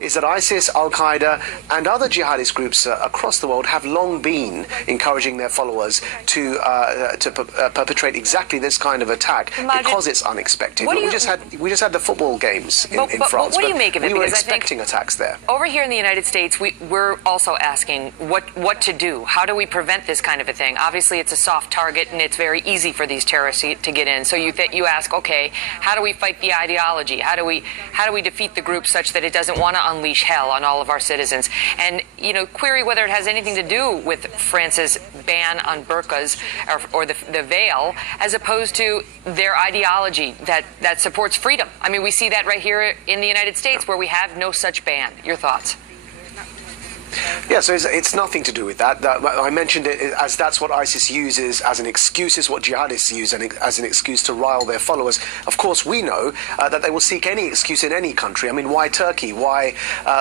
Is that ISIS, Al-Qaeda and other jihadist groups across the world have long been encouraging their followers to perpetrate exactly this kind of attack because it's unexpected. We just had the football games in France. But what do you make of it? We were expecting attacks there. Over here in the United States, we're also asking what to do. How do we prevent this kind of a thing? Obviously, it's a soft target, and it's very easy for these terrorists to get in. So you ask, okay, how do we fight the ideology? How do we defeat the group such that it doesn't want to unleash hell on all of our citizens? And, query whether it has anything to do with France's ban on burqas or the veil, as opposed to their ideology that supports freedom. I mean, we see that right here in the United States where we have no such ban. Your thoughts? Yeah, so it's nothing to do with that. I mentioned it as that's what ISIS uses as an excuse, is what jihadists use as an excuse to rile their followers. Of course, we know that they will seek any excuse in any country. I mean, why Turkey? Why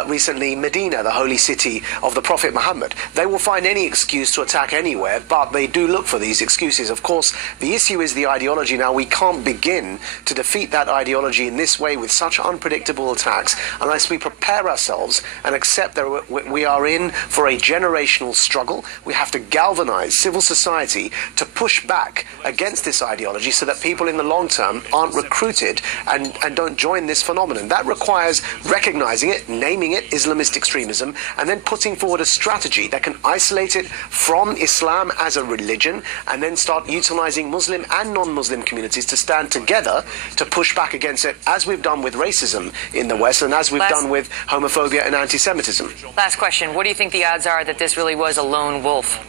recently Medina, the holy city of the Prophet Muhammad? They will find any excuse to attack anywhere, but they do look for these excuses. Of course, the issue is the ideology. Now, we can't begin to defeat that ideology in this way with such unpredictable attacks unless we prepare ourselves and accept that we are in for a generational struggle. We have to galvanize civil society to push back against this ideology so that people in the long term aren't recruited and don't join this phenomenon. That requires recognizing it, naming it Islamist extremism, and then putting forward a strategy that can isolate it from Islam as a religion, and then start utilizing Muslim and non-Muslim communities to stand together to push back against it, as we've done with racism in the West and as we've done with homophobia and anti-Semitism. Last question. What do you think the odds are that this really was a lone wolf?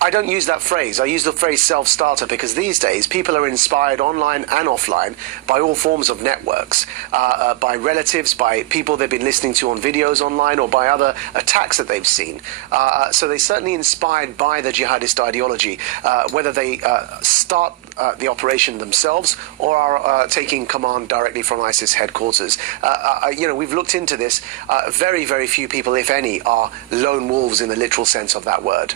I don't use that phrase. I use the phrase self-starter because these days people are inspired online and offline by all forms of networks, by relatives, by people they've been listening to on videos online, or by other attacks that they've seen. So they're certainly inspired by the jihadist ideology, whether they start the operation themselves or are taking command directly from ISIS headquarters. We've looked into this. Very, very few people, if any, are lone wolves in the literal sense of that word.